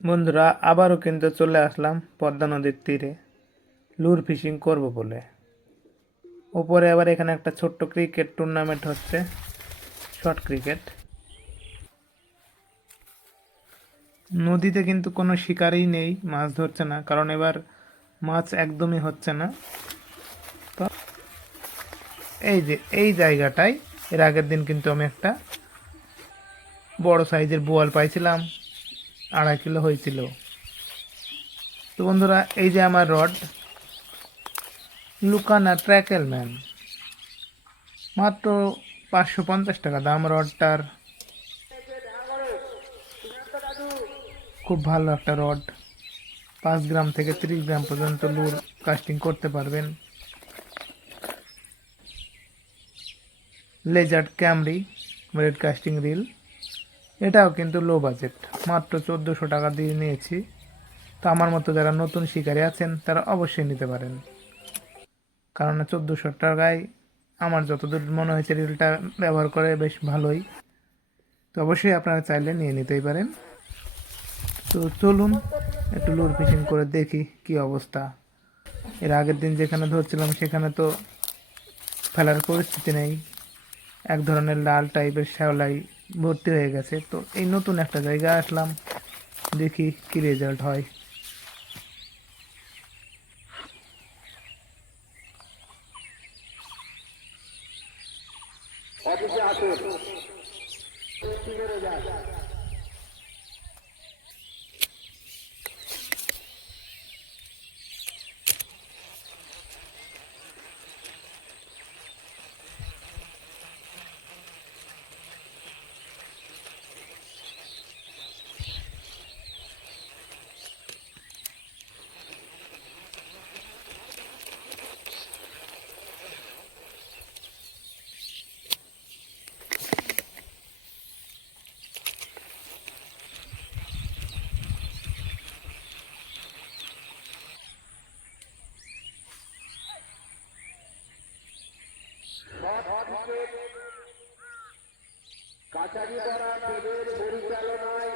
বন্ধুরা, আবারও কিন্তু চলে আসলাম পদ্মা নদীর তীরে লুর ফিশিং করব বলে। ওপরে আবার এখানে একটা ছোট্ট ক্রিকেট টুর্নামেন্ট হচ্ছে, শর্ট ক্রিকেট। নদীতে কিন্তু কোনো শিকারই নেই, মাছ ধরছে না, কারণ এবার মাছ একদমই হচ্ছে না। তো এই যে এই জায়গাটায় এর আগের দিন কিন্তু আমি একটা বড় সাইজের বোয়াল পাইছিলাম, 2.5 কিলো হয়েছিল। তো বন্ধুরা, এই যে আমার রড লুকানা ট্র্যাকেলম্যান, মাত্র 550 টাকা দাম রডটার। খুব ভালো একটা রড, 5 গ্রাম থেকে 30 গ্রাম পর্যন্ত লুর কাস্টিং করতে পারবেন। Lizard Camry bread casting reel, এটাও কিন্তু লো বাজেট, মাত্র 1400 টাকা দিয়ে নিয়েছি। তো আমার মতো যারা নতুন শিকারী আছেন তারা অবশ্যই নিতে পারেন, কারণ 1400 টাকায় আমার যতদূর মনে হয়েছে রিলটা ব্যবহার করে বেশ ভালোই। তো অবশ্যই আপনারা চাইলে নিয়ে নিতেই পারেন। তো চলুন একটু লুর ফিশিং করে দেখি কি অবস্থা। এর আগের দিন যেখানে ধরছিলাম সেখানে তো ফেলার পরিস্থিতি নেই, এক ধরনের লাল টাইপের শ্যাওলাই ভর্তি হয়ে গেছে। তো এই নতুন একটা জায়গায় আসলাম, দেখি কি রেজাল্ট হয়। কাছারিপাড়া ক্লাবের পরিচালনায়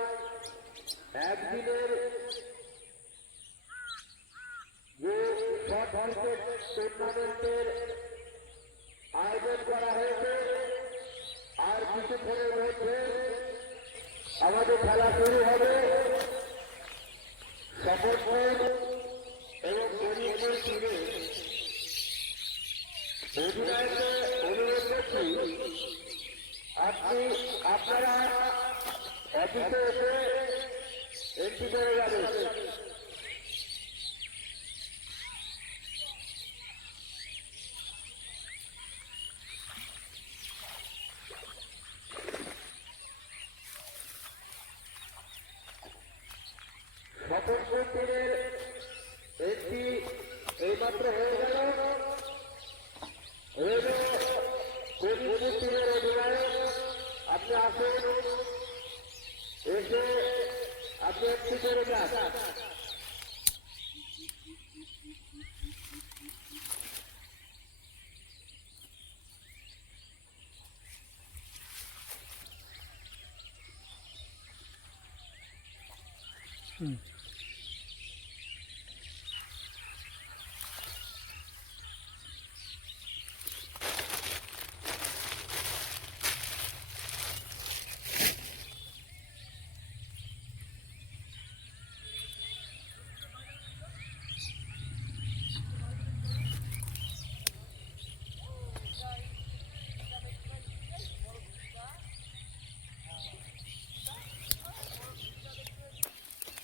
একদিনের যে শর্ট ক্রিকেট টুর্নামেন্টের আয়োজন করা হয়েছে, আর কিছুক্ষণের মধ্যে আমাদের খেলা শুরু হবে। সকল এবং গরিবদের টিমে অধিনায়ককে অনুরোধ করছি, আপনারা অফিসে এসে এন্ট্রি করে যাবেন। সকল টিমের এন্ট্রি এইমাত্র হয়ে গেল। গরিবদের টিমের অধিনায়ক আপনি আসুন, এসে আপনি একটু করে যান।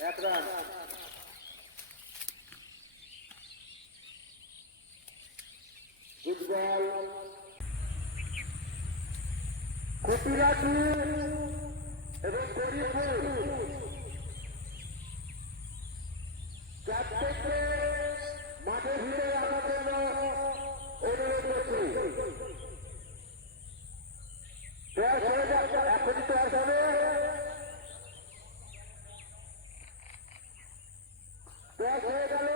এক রান। ফুটবল খুপিরাটি এবং গরিবপুর চারটে মাঠের ভিতরে আনার জন্য অনুরোধ করছি। প্রয়াস হয়ে যাচ্ছে, এখনই প্রয়াস হবে। প্রয়াস হয়ে গেল।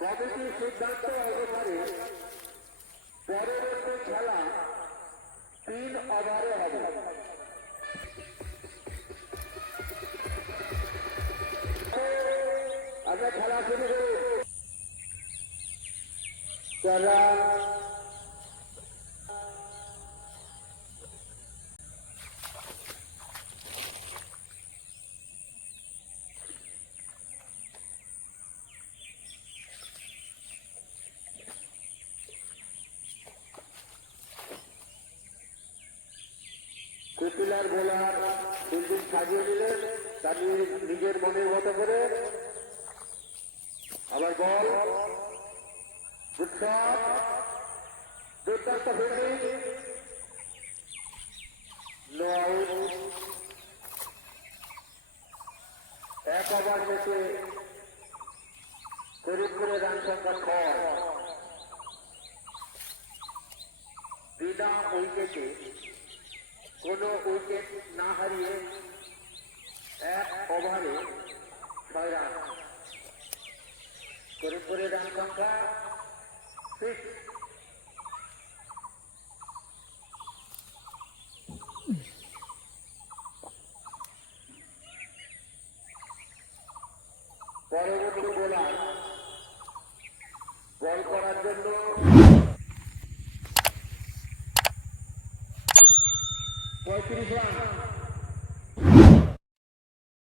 কমিটির সিদ্ধান্ত অনুসারে ওভারে হবে। আচ্ছা, খেলা শুরু করুন। খেলা কুপিলার বোলার ফিল্ডিং সাজিয়ে দিলেন, সাজিয়ে নিজের মনের মতো করে। আবার বল, গুড শট, দুর্দান্ত ফিল্ডিং, নো আউট। এক ওভার শেষে ফরিদপুরের রান সংখ্যা 6। বিনা উইকেটে, কোন উইকেট না হারিয়ে এক ওভারে 6 রান। ফরিদপুরের রান সংখ্যা 6।